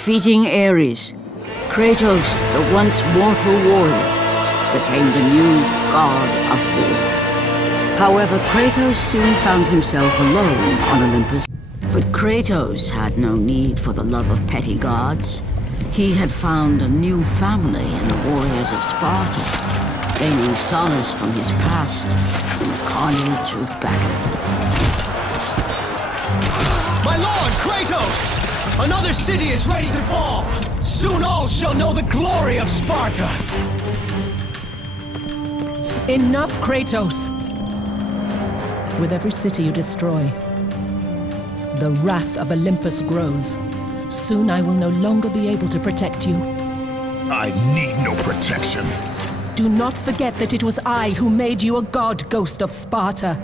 Defeating Ares, Kratos, the once mortal warrior, became the new god of war. However, Kratos soon found himself alone on Olympus. But Kratos had no need for the love of petty gods. He had found a new family in the warriors of Sparta, gaining solace from his past in the carnage of battle. My lord, Kratos! Another city is ready to fall! Soon all shall know the glory of Sparta! Enough, Kratos! With every city you destroy, the wrath of Olympus grows. Soon I will no longer be able to protect you. I need no protection. Do not forget that it was I who made you a god, Ghost of Sparta.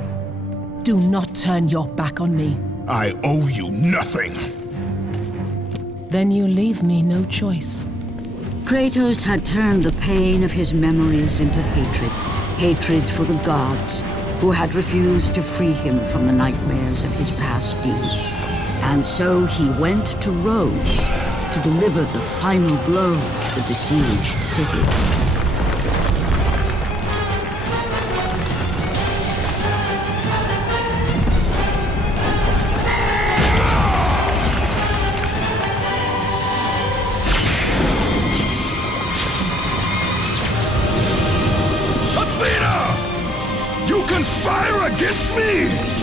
Do not turn your back on me. I owe you nothing. Then you leave me no choice. Kratos had turned the pain of his memories into hatred. Hatred for the gods, who had refused to free him from the nightmares of his past deeds. And so he went to Rhodes to deliver the final blow to the besieged city. Conspire against me!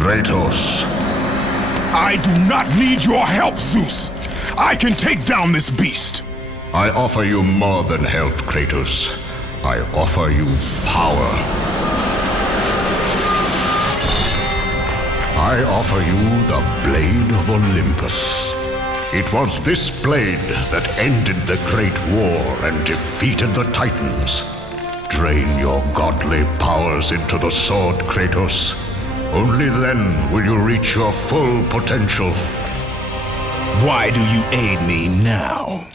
Kratos. I do not need your help, Zeus. I can take down this beast. I offer you more than help, Kratos. I offer you power. I offer you the Blade of Olympus. It was this blade that ended the Great War and defeated the Titans. Drain your godly powers into the sword, Kratos. Only then will you reach your full potential. Why do you aid me now?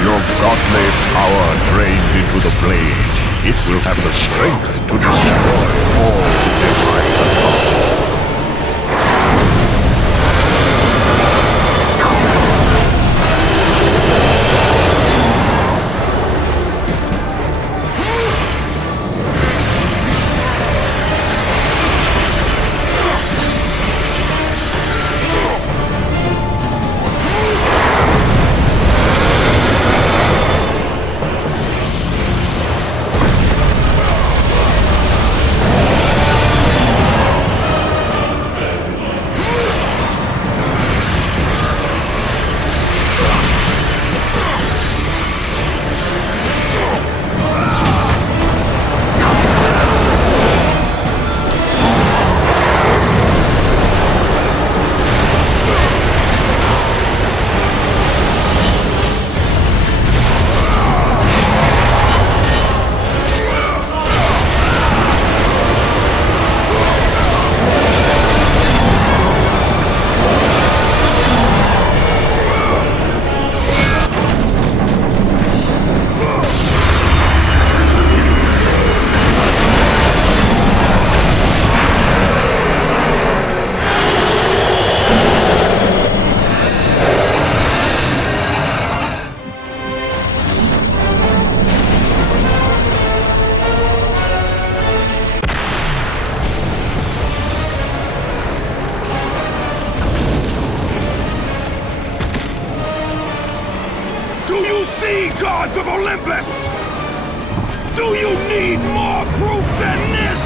Your godly power drained into the blade, it will have the strength to destroy all who defy the gods. Gods of Olympus! Do you need more proof than this?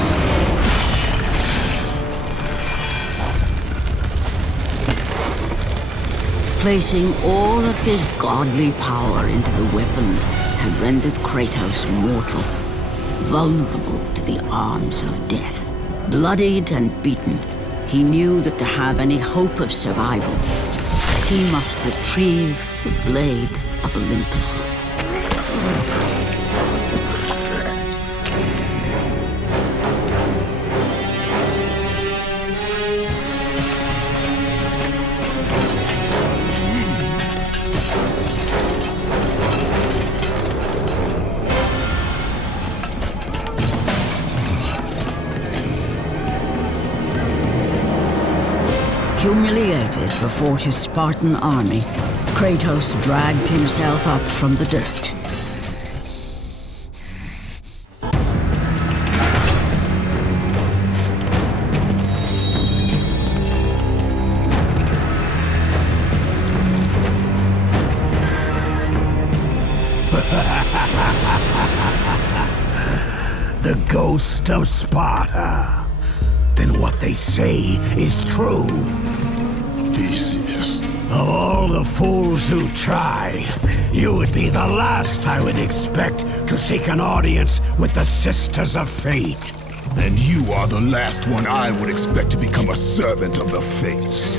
Placing all of his godly power into the weapon had rendered Kratos mortal, vulnerable to the arms of death. Bloodied and beaten, he knew that to have any hope of survival, he must retrieve the Blade of Olympus. Humiliated before his Spartan army, Kratos dragged himself up from the dirt. The ghost of Sparta. Then what they say is true. Theseus. Of all the fools who try, you would be the last I would expect to seek an audience with the Sisters of Fate. And you are the last one I would expect to become a servant of the Fates.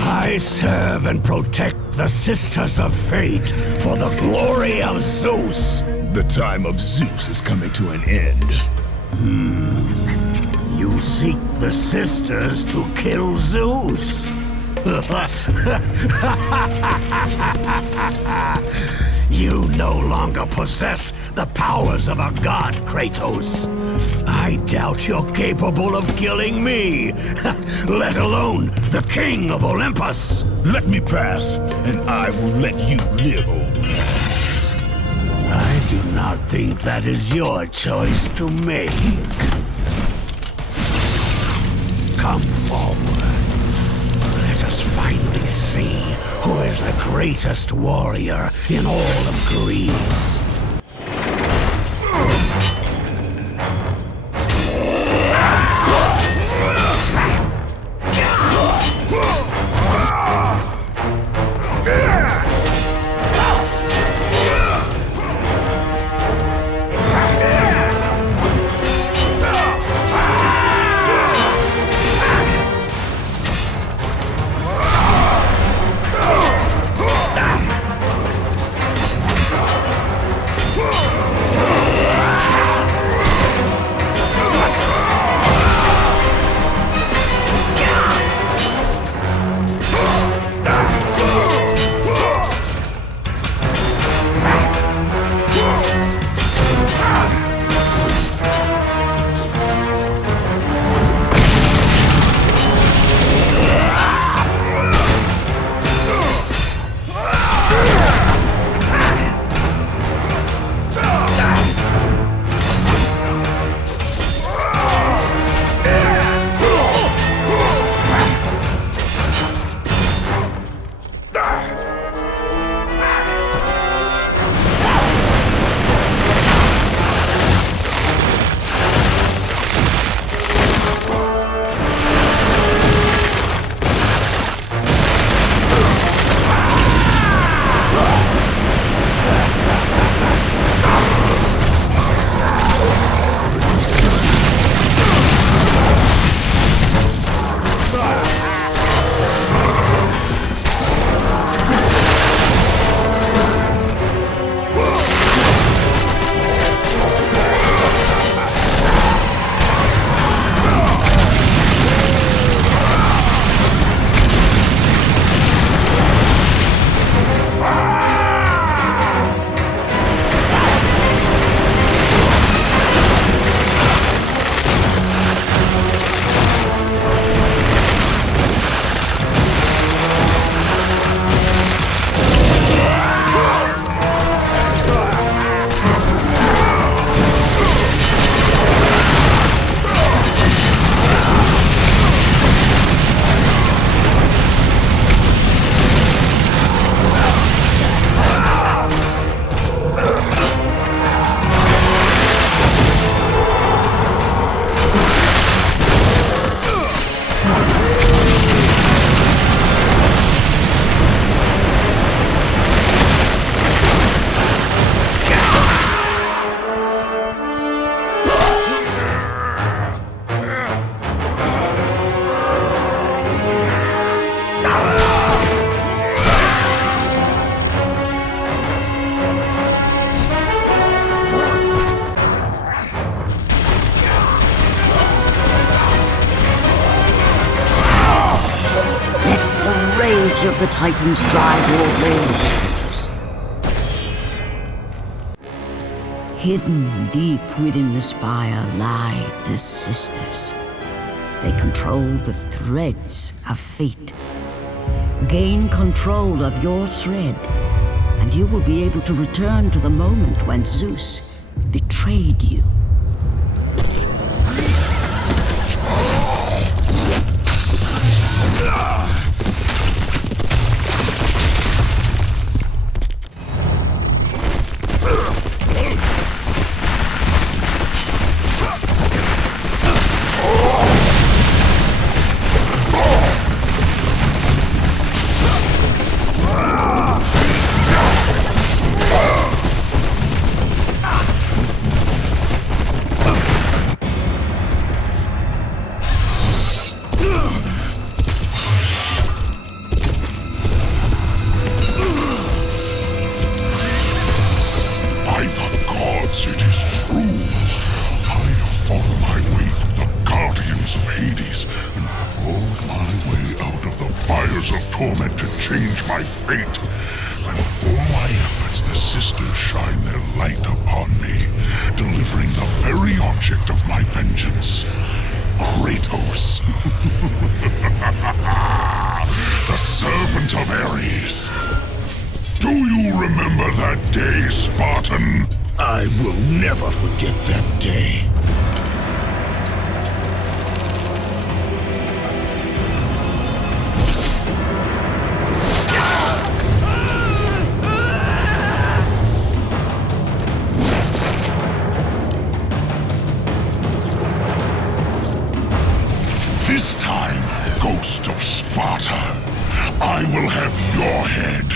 I serve and protect the Sisters of Fate for the glory of Zeus. The time of Zeus is coming to an end. You seek the Sisters to kill Zeus? You no longer possess the powers of a god, Kratos. I doubt you're capable of killing me, let alone the king of Olympus. Let me pass, and I will let you live over there. I do not think that is your choice to make. Come forward. Let us finally see who is the greatest warrior in all of Greece. Of the Titans drive your blades, Kratos. Hidden deep within the spire lie the sisters. They control the threads of fate. Gain control of your thread, and you will be able to return to the moment when Zeus betrayed you. torment to change my fate. And for my efforts, the sisters shine their light upon me, delivering the very object of my vengeance, Kratos. The servant of Ares. Do you remember that day, Spartan? I will never forget that day. This time, Ghost of Sparta, I will have your head.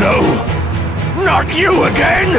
No! Not you again!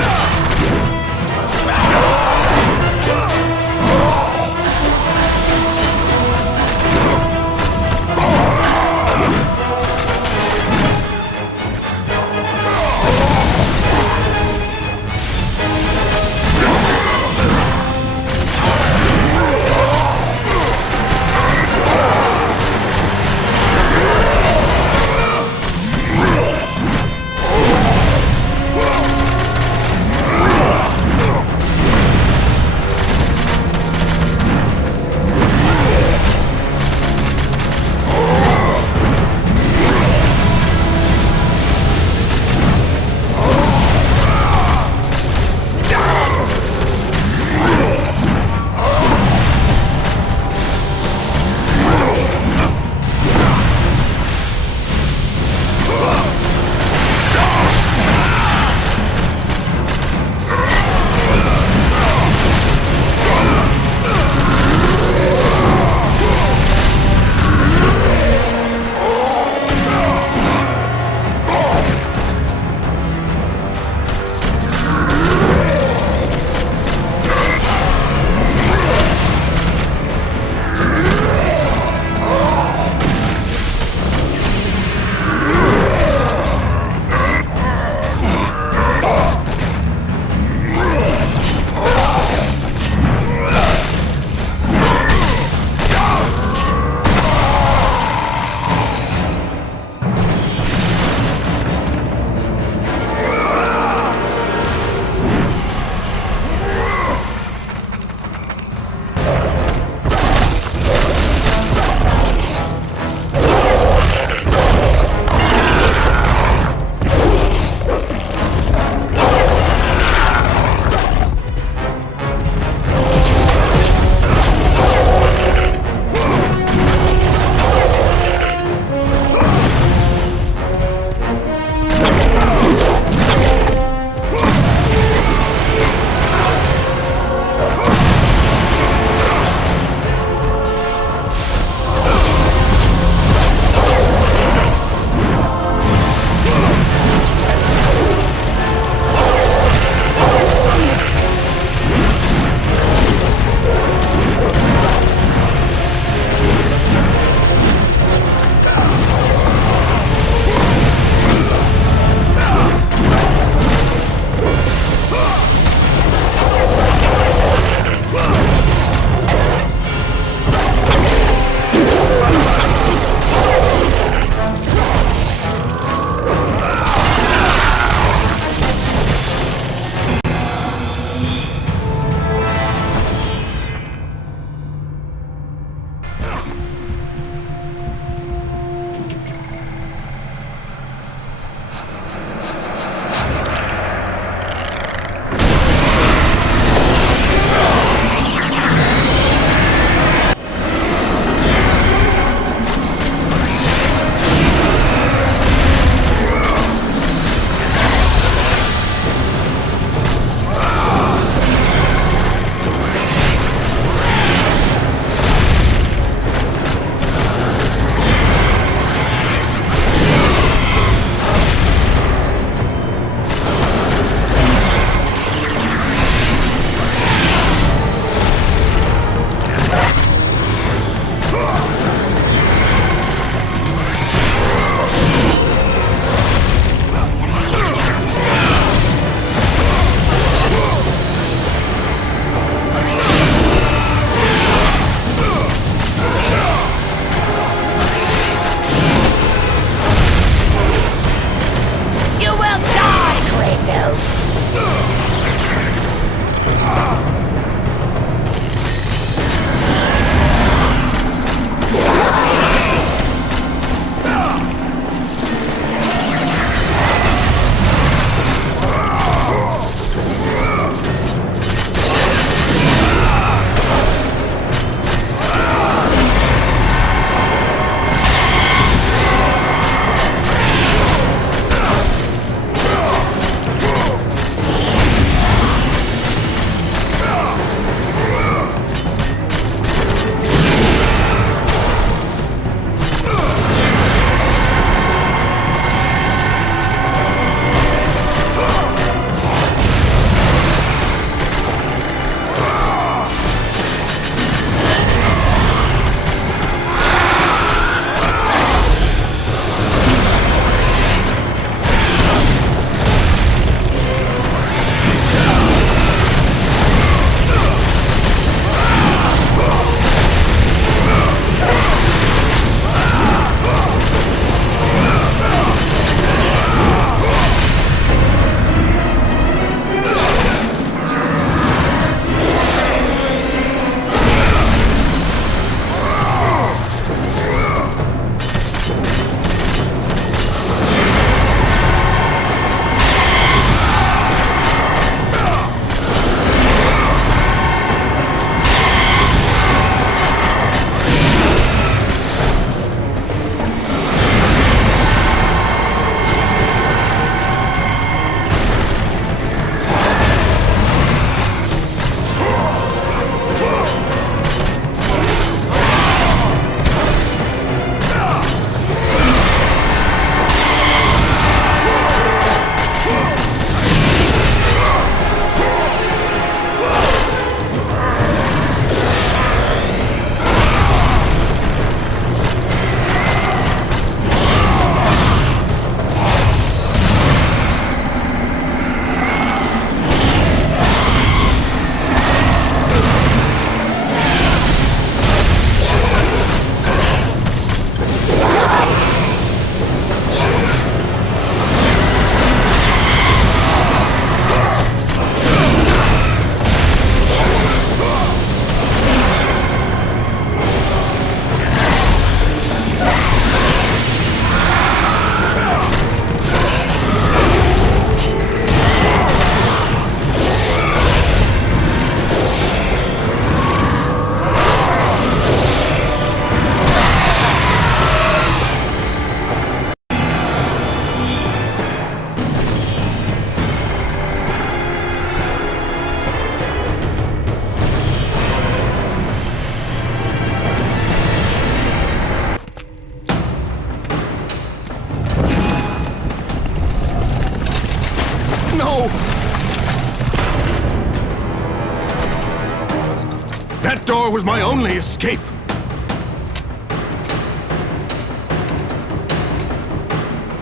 That door was my only escape.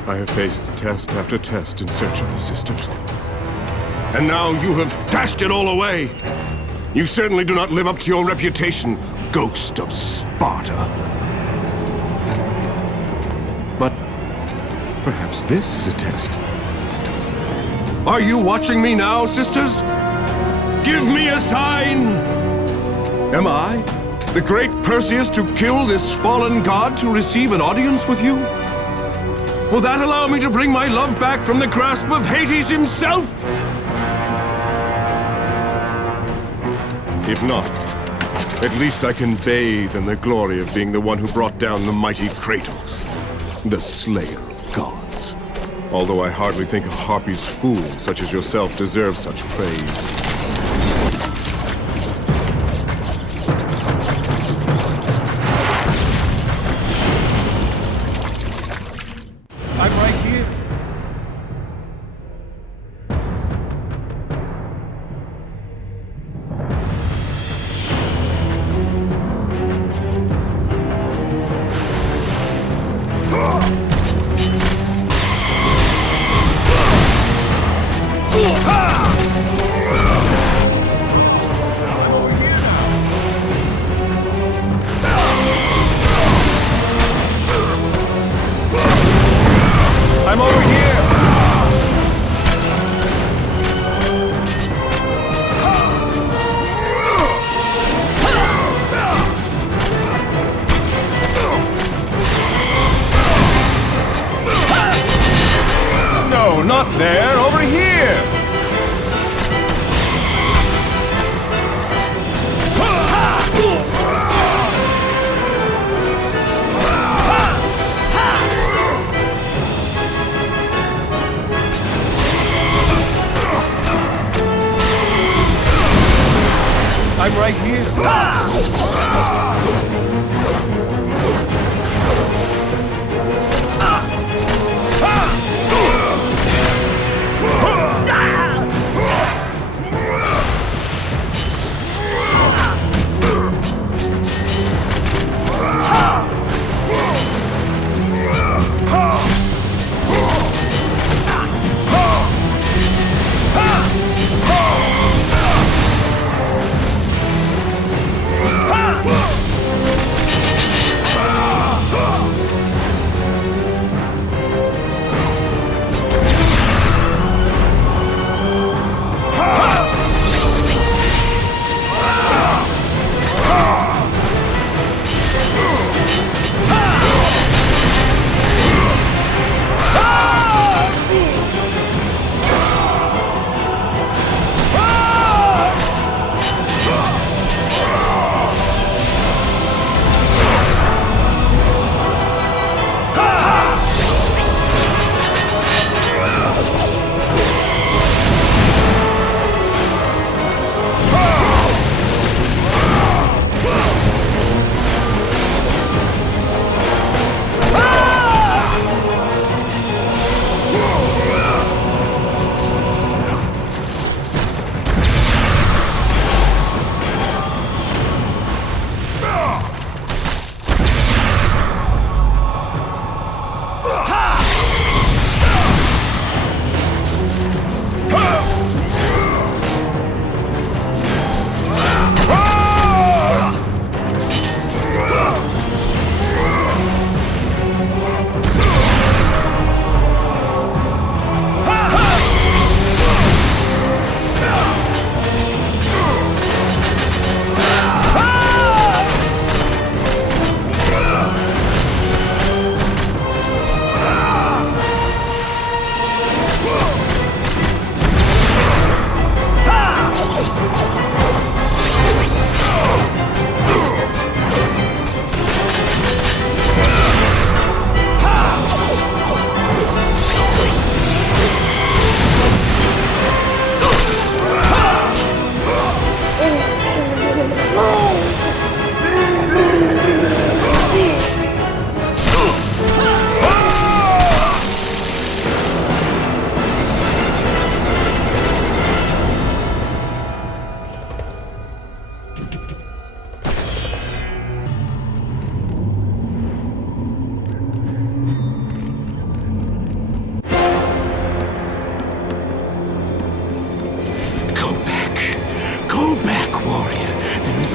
I have faced test after test in search of the sisters. And now you have dashed it all away. You certainly do not live up to your reputation, ghost of Sparta. But perhaps this is a test. Are you watching me now, sisters? Give me a sign! Am I, the great Perseus, to kill this fallen god to receive an audience with you? Will that allow me to bring my love back from the grasp of Hades himself? If not, at least I can bathe in the glory of being the one who brought down the mighty Kratos, the slayer of gods. Although I hardly think a Harpy's fool such as yourself deserves such praise. I'm right here. I'm over here! No, not there! Over here! I'm right here.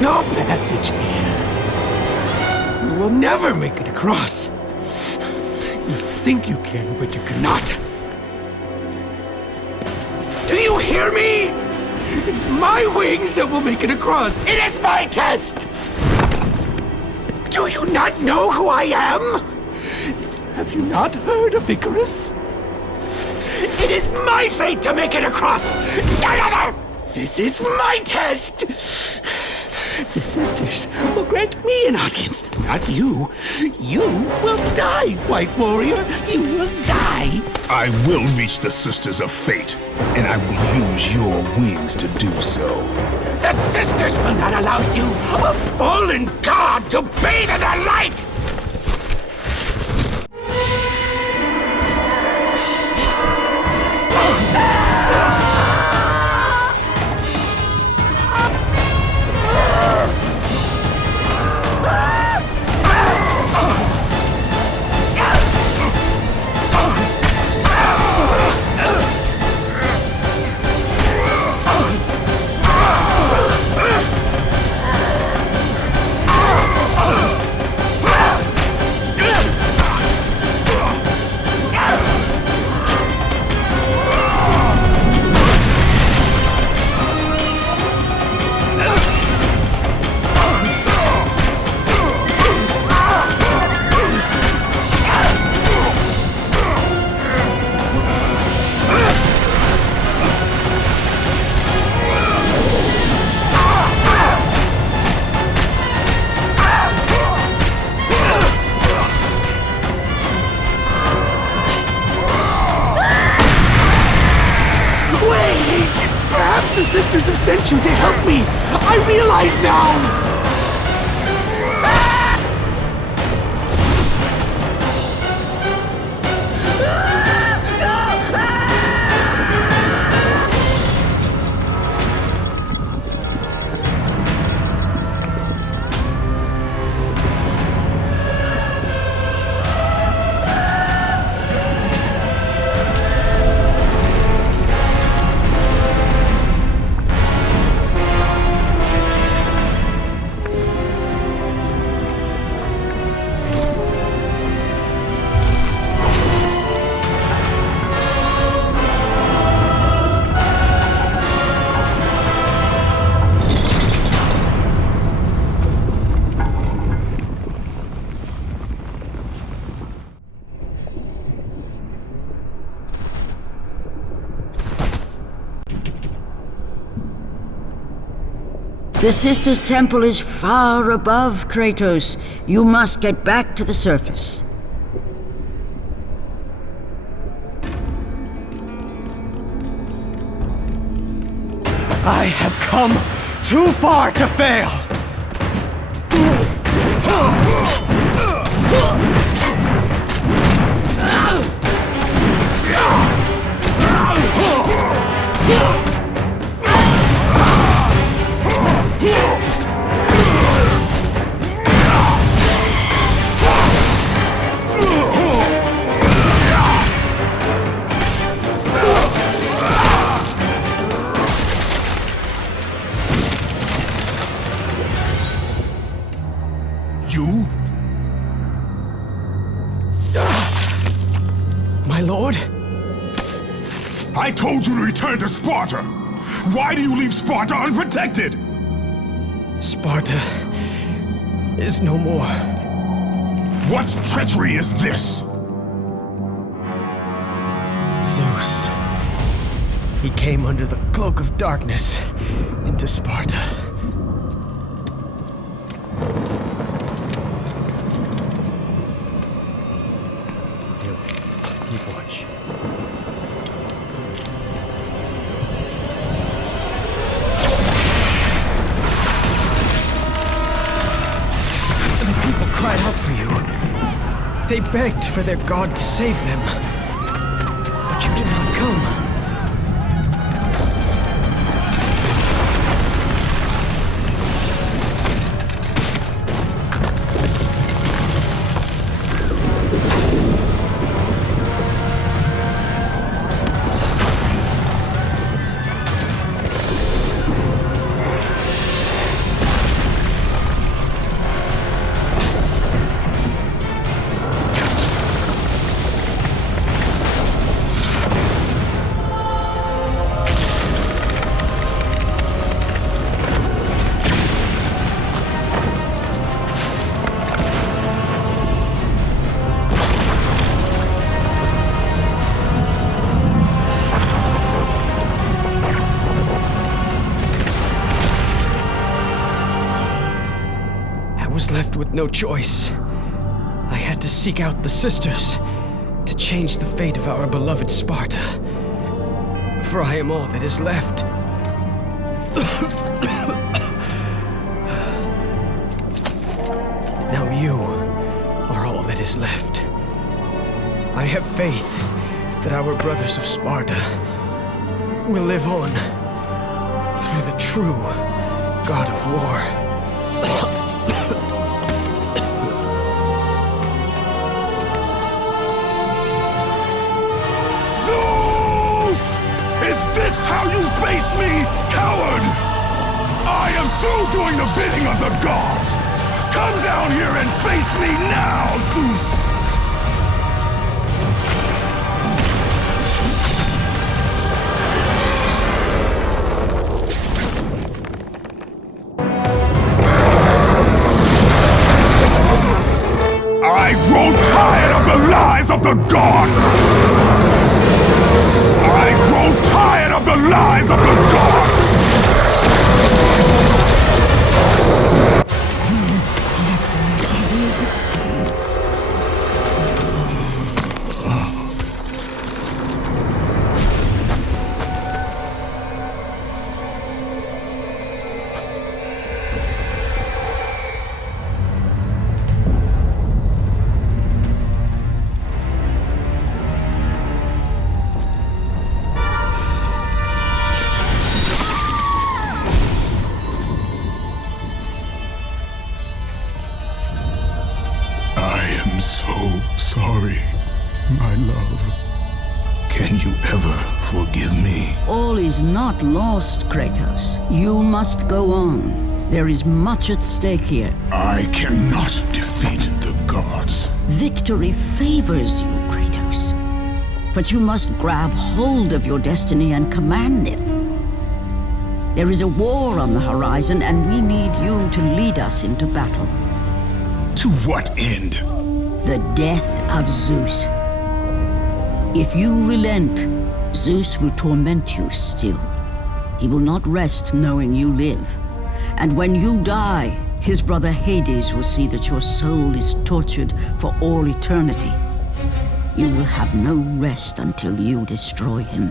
no passage here. You will never make it across. You think you can, but you cannot. Do you hear me? It's my wings that will make it across. It is my test! Do you not know who I am? Have you not heard of Icarus? It is my fate to make it across! None other! This is my test! The sisters will grant me an audience, not you. You will die, White Warrior. You will die. I will reach the Sisters of Fate, and I will use your wings to do so. The sisters will not allow you, a fallen god, to bathe in their light! The sisters have sent you to help me! I realize now! The Sisters' Temple is far above Kratos. You must get back to the surface. I have come too far to fail! My lord? I told you to return to Sparta! Why do you leave Sparta unprotected? Sparta is no more. What treachery is this? Zeus. He came under the cloak of darkness into Sparta. Keep watch. The people cried out for you. They begged for their god to save them. But you did not come. was left with no choice. I had to seek out the sisters to change the fate of our beloved Sparta. For I am all that is left. Now you are all that is left. I have faith that our brothers of Sparta will live on through the true God of War. Zeus! Is this how you face me, coward? I am through doing the bidding of the gods! Come down here and face me now, Zeus! I grow tired of the lies of the gods! I grow tired of the lies of the gods! Sorry, my love. Can you ever forgive me? All is not lost, Kratos. You must go on. There is much at stake here. I cannot defeat the gods. Victory favors you, Kratos. But you must grab hold of your destiny and command it. There is a war on the horizon, and we need you to lead us into battle. To what end? The death of Zeus. If you relent, Zeus will torment you still. He will not rest knowing you live. And when you die, his brother Hades will see that your soul is tortured for all eternity. You will have no rest until you destroy him.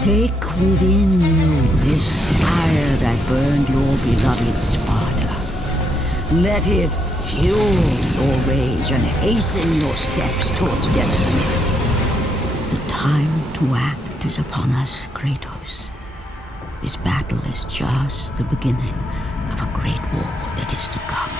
Take within you this fire that burned your beloved Sparta. Let it fuel your rage and hasten your steps towards destiny. The time to act is upon us, Kratos. This battle is just the beginning of a great war that is to come.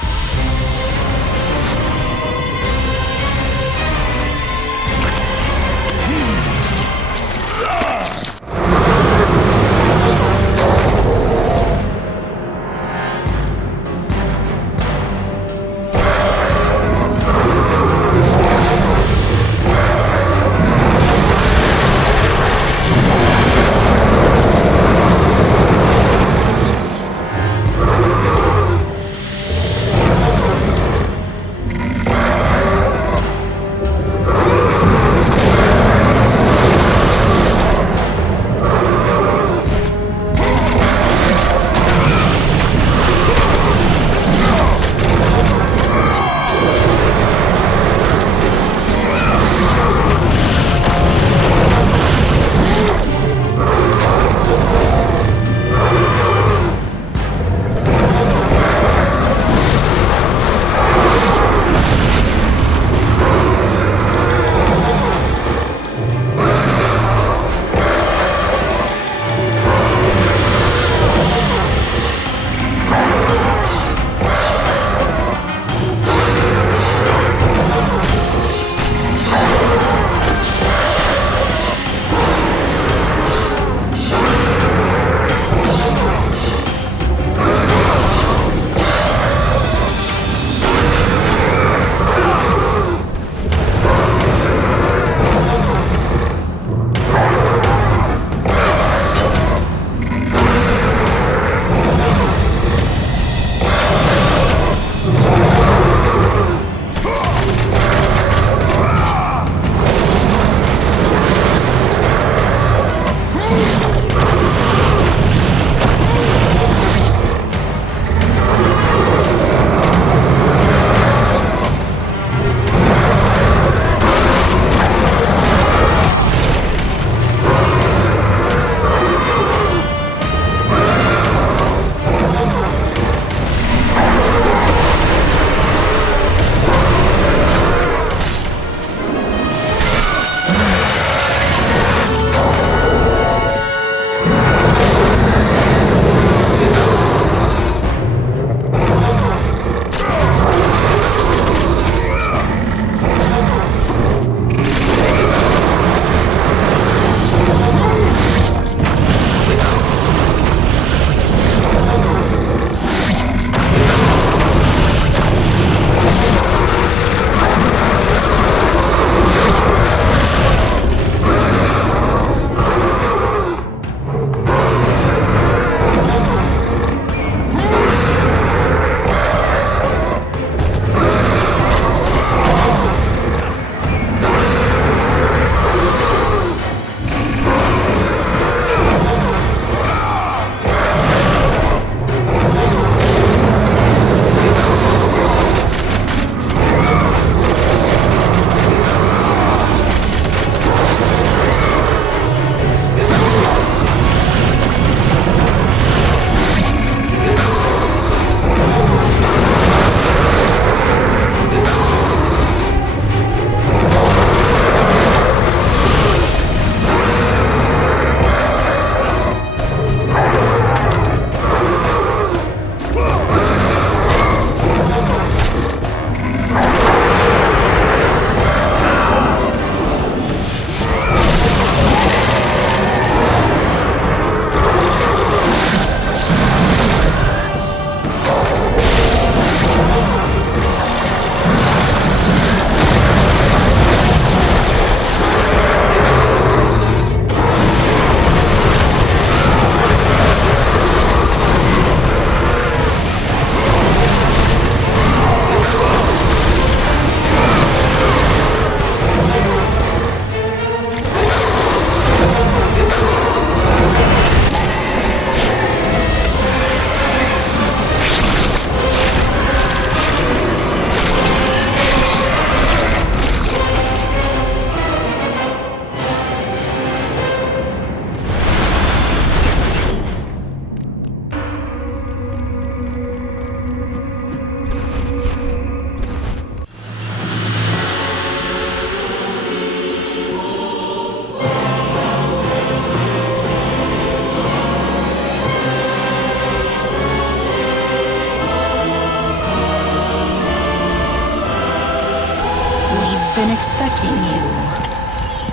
been expecting you.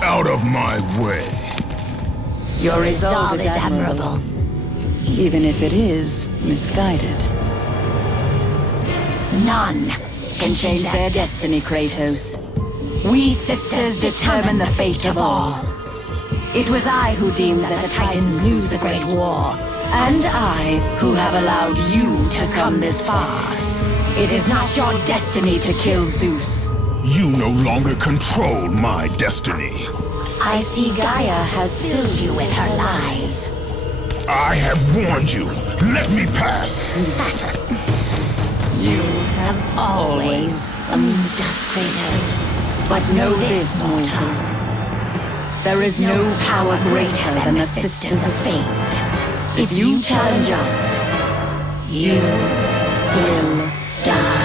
Out of my way. Your resolve is admirable, even if it is misguided. None can change their destiny, Kratos. We sisters determine the fate of all. It was I who deemed that the Titans lose the Great War, and I who have allowed you to come this far. It is not your destiny to kill Zeus. You no longer control my destiny. I see Gaia has filled you with her lies. I have warned you. Let me pass. You have always amused us, Kratos. But know this, mortal. There is no power greater than the Sisters of Fate. If you challenge us, you will die.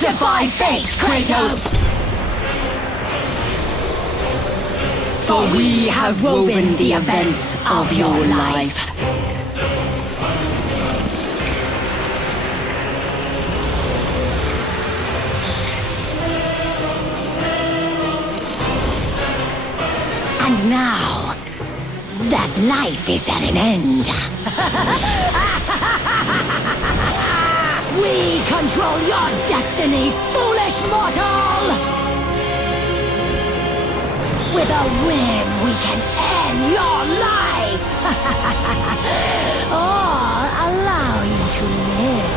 Defy fate, Kratos! For we have woven the events of your life. And now, that life is at an end. We control your destiny, foolish mortal! With a whim, we can end your life! Or allow you to live.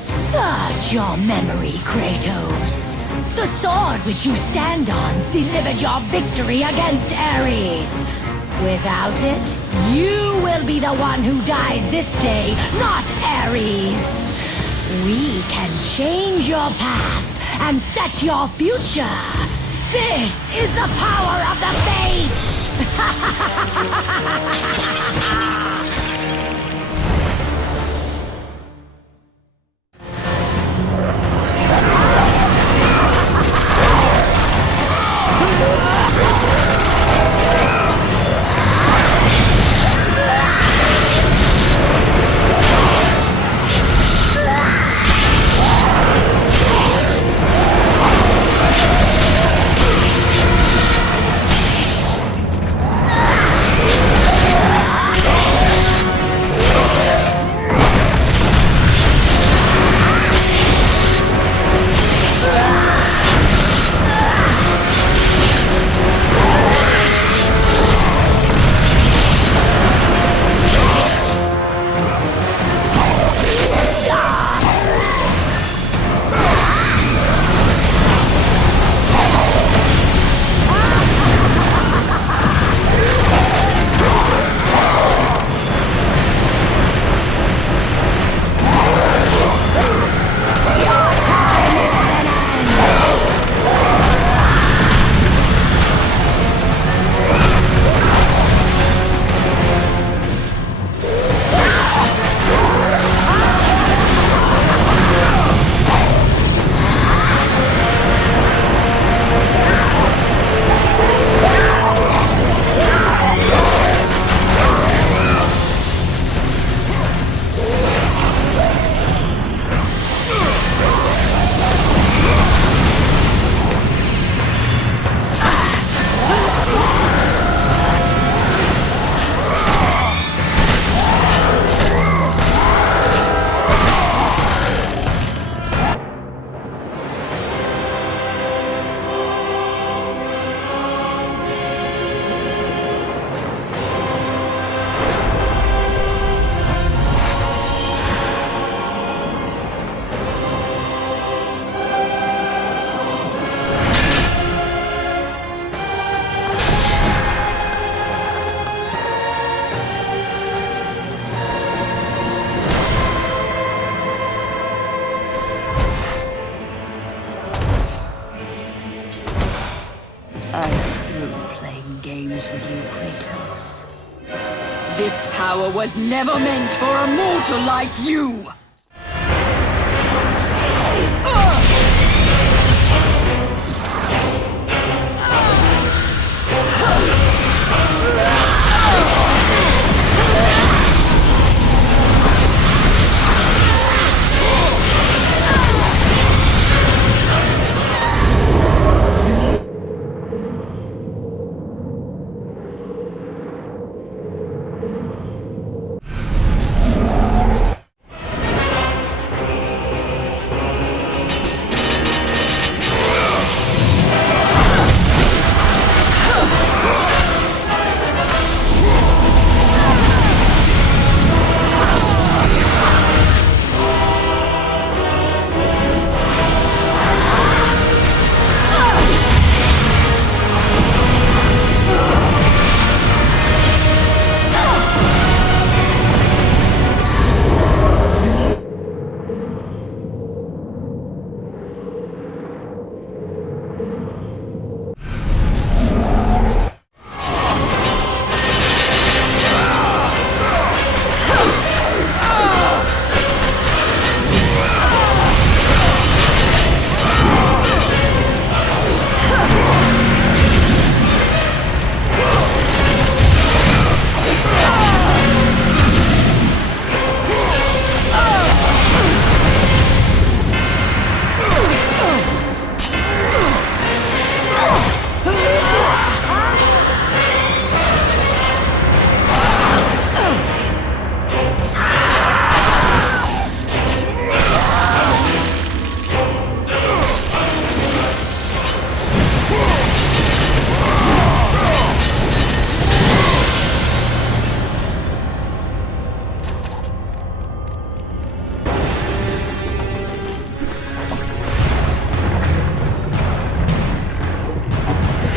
Search your memory, Kratos. The sword which you stand on delivered your victory against Ares. Without it, you will be the one who dies this day, not Ares. We can change your past and set your future. This is the power of the Fates! I'm through playing games with you, Kratos. This power was never meant for a mortal like you!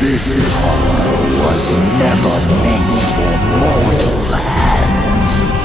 This power was never meant for mortal hands.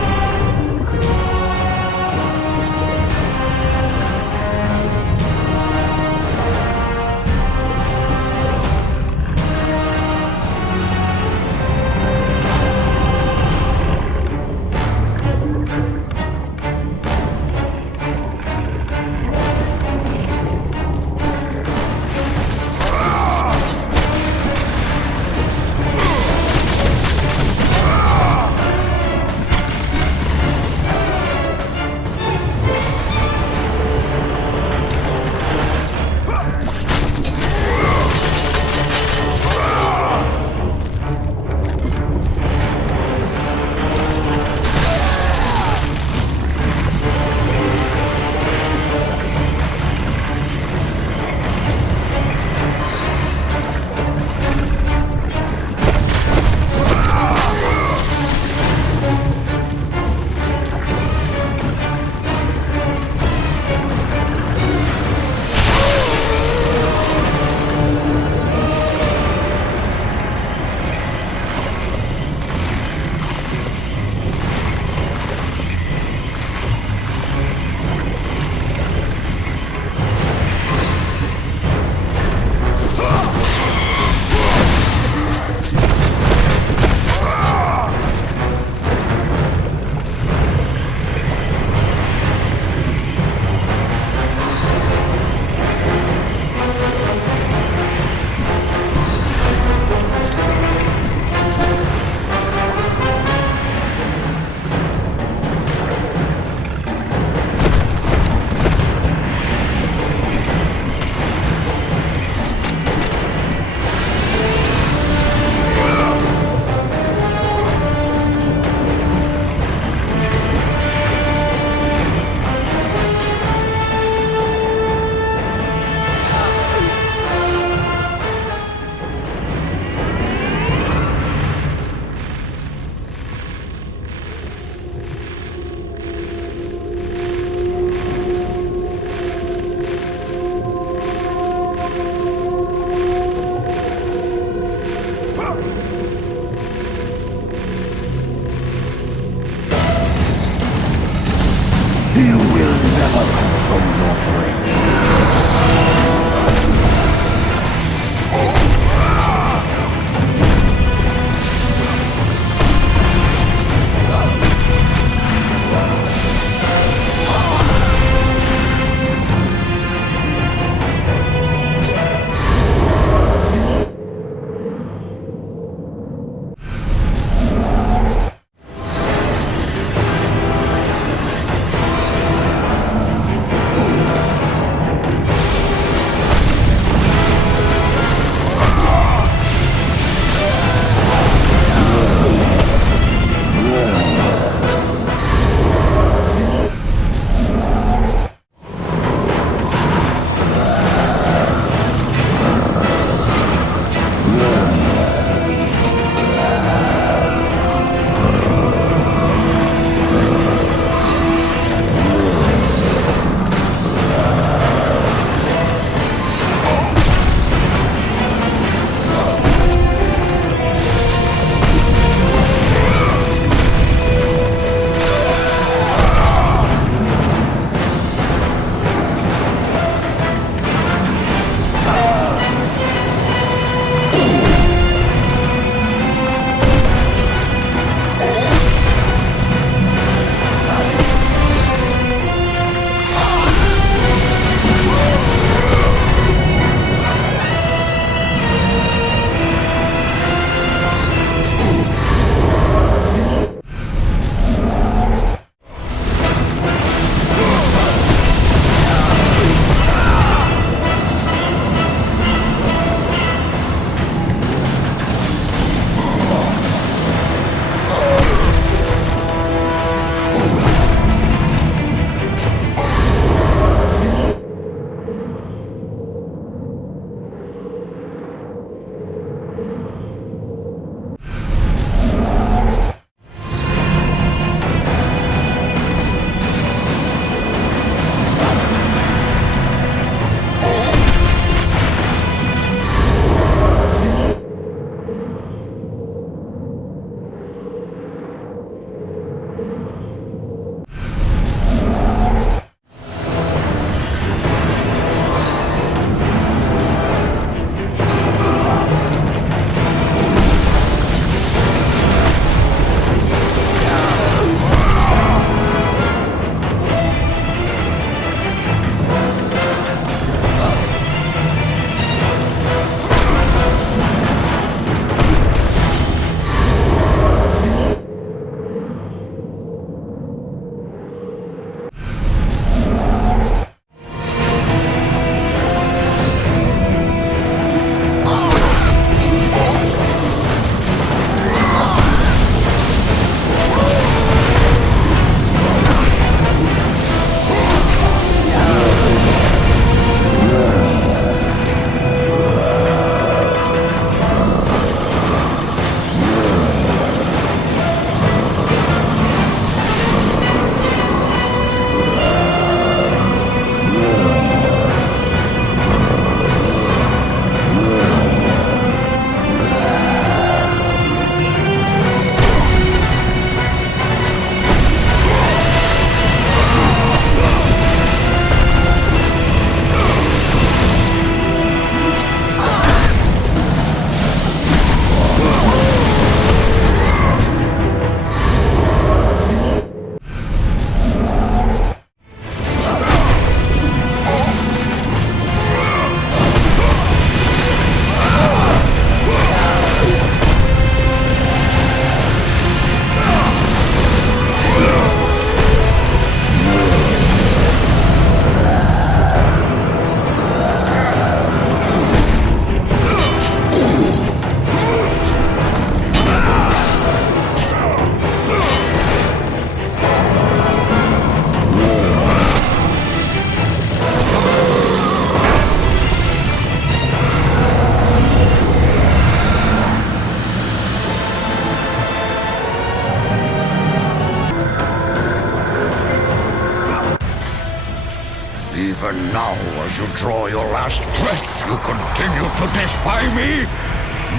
you draw your last breath, you continue to defy me?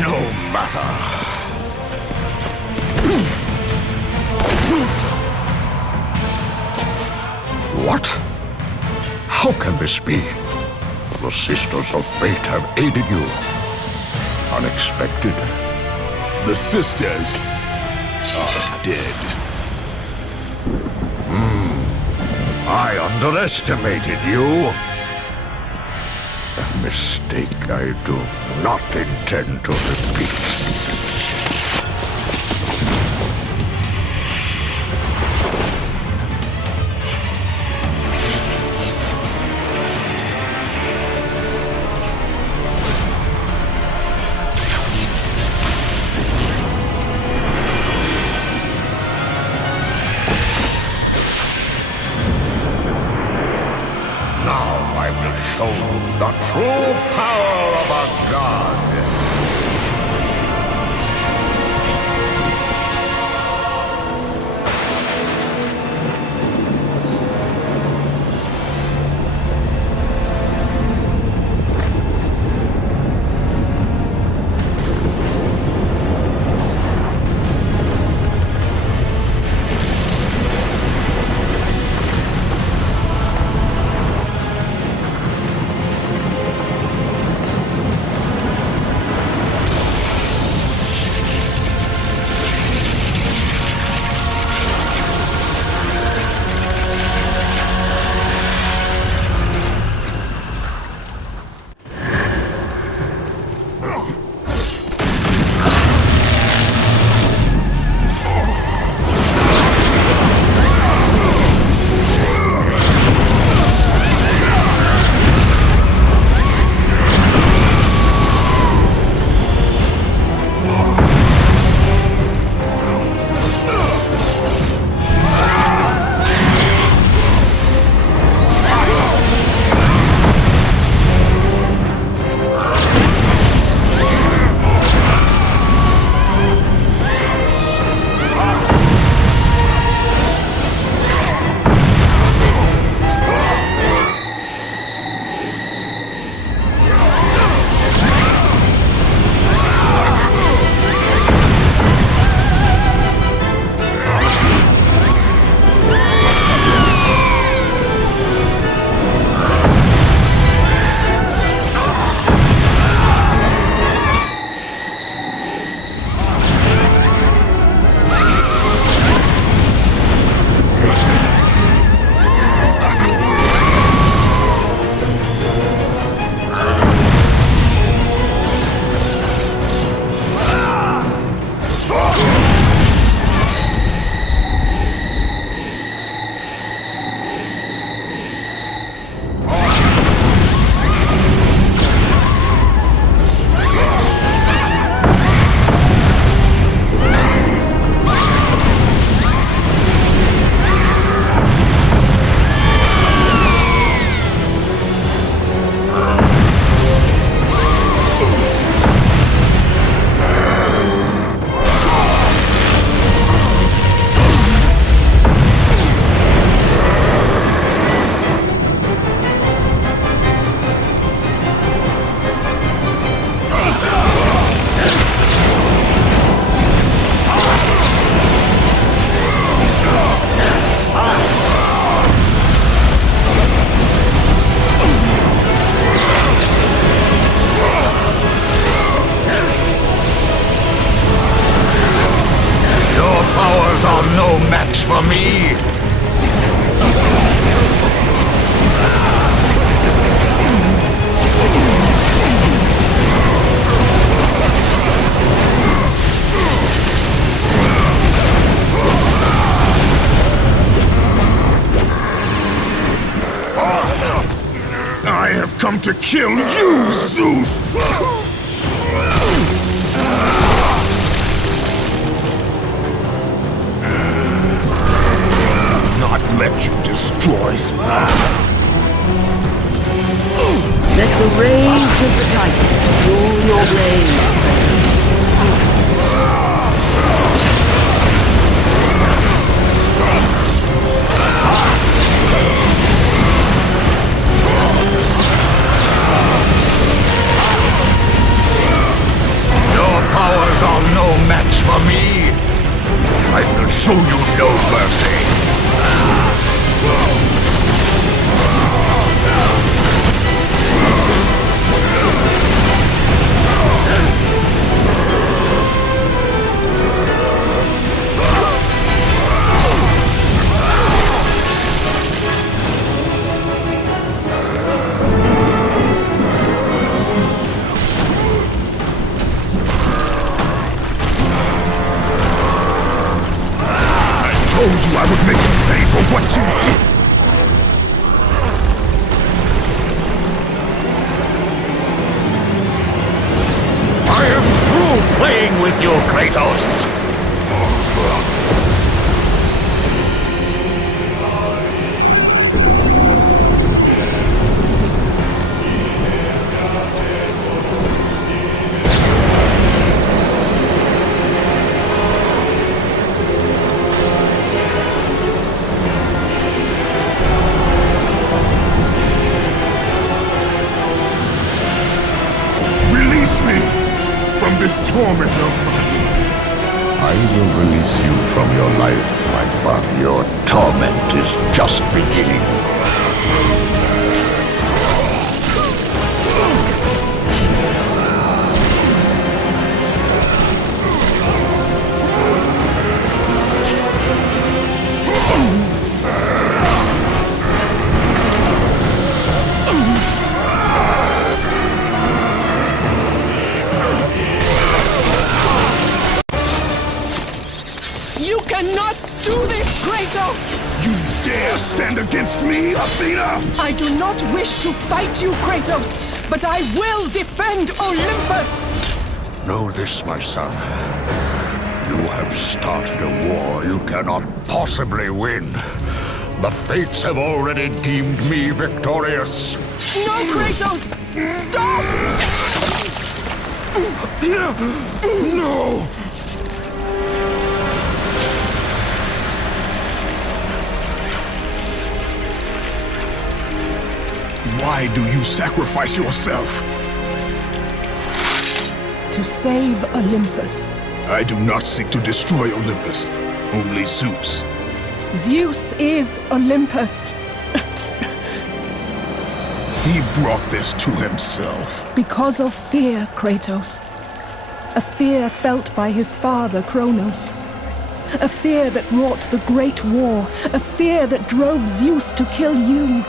No matter. What? How can this be? The Sisters of Fate have aided you. Unexpected. The sisters are dead. I underestimated you. A mistake I do not intend to repeat. Show the true power of a god. For me! I have come to kill you, Zeus! Not let you destroy Sparta. Let the rage of the Titans fuel your blades, Kratos. show you no mercy. I told you I would make you pay for what you did! I am through playing with you, Kratos! This torment of mine. I will release you from your life, my son. Your torment is just beginning. You dare stand against me, Athena? I do not wish to fight you, Kratos, but I will defend Olympus! Know this, my son. You have started a war you cannot possibly win. The fates have already deemed me victorious. No, Kratos! Stop! Athena! No! Why do you sacrifice yourself? To save Olympus. I do not seek to destroy Olympus. Only Zeus. Zeus is Olympus. He brought this to himself. Because of fear, Kratos. A fear felt by his father, Kronos. A fear that wrought the Great War. A fear that drove Zeus to kill you.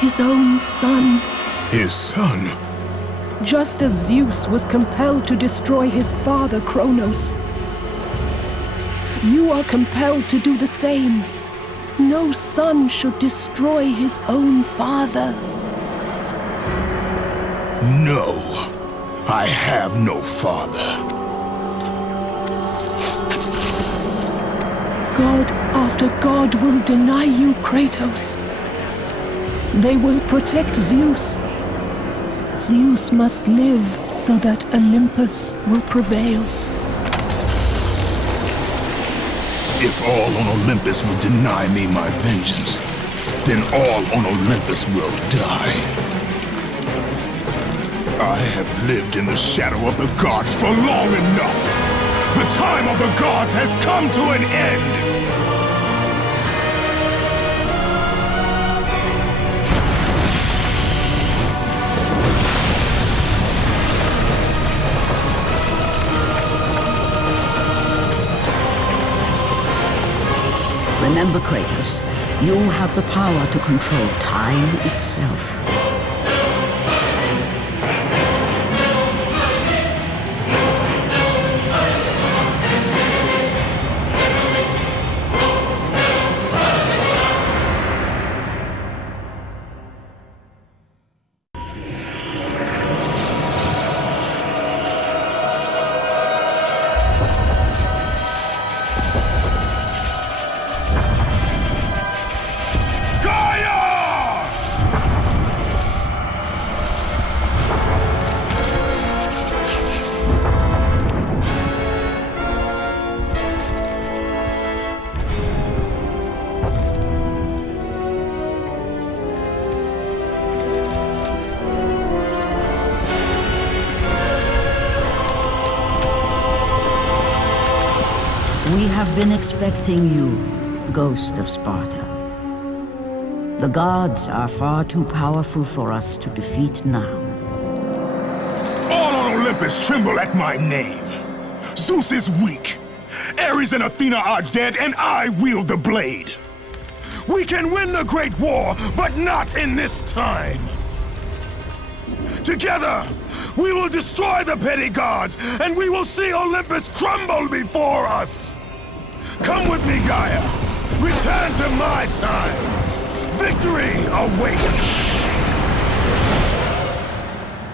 His own son. His son? Just as Zeus was compelled to destroy his father, Kronos. You are compelled to do the same. No son should destroy his own father. No, I have no father. God after God will deny you, Kratos. They will protect Zeus. Zeus must live so that Olympus will prevail. If all on Olympus will deny me my vengeance, then all on Olympus will die. I have lived in the shadow of the gods for long enough. The time of the gods has come to an end. Remember, Kratos, you have the power to control time itself. We have been expecting you, Ghost of Sparta. The gods are far too powerful for us to defeat now. All on Olympus tremble at my name. Zeus is weak. Ares and Athena are dead, and I wield the blade. We can win the Great War, but not in this time. Together, we will destroy the petty gods, and we will see Olympus crumble before us. Come with me, Gaia. Return to my time. Victory awaits.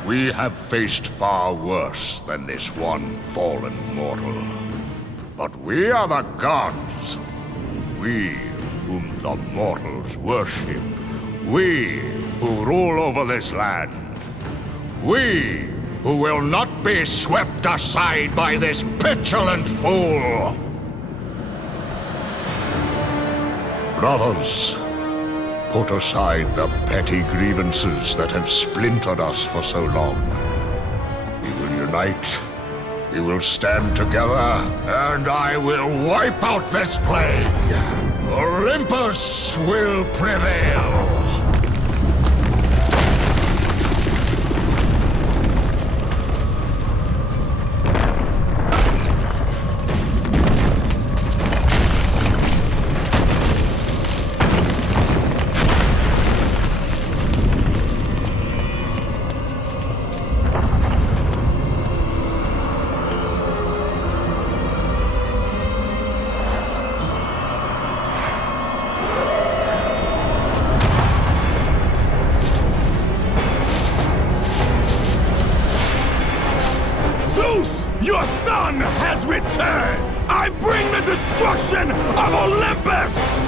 We have faced far worse than this one fallen mortal. But we are the gods. We whom the mortals worship. We who rule over this land. We who will not be swept aside by this petulant fool. Brothers, put aside the petty grievances that have splintered us for so long. We will unite, we will stand together, and I will wipe out this plague. Olympus will prevail. Zeus, your son has returned! I bring the destruction of Olympus!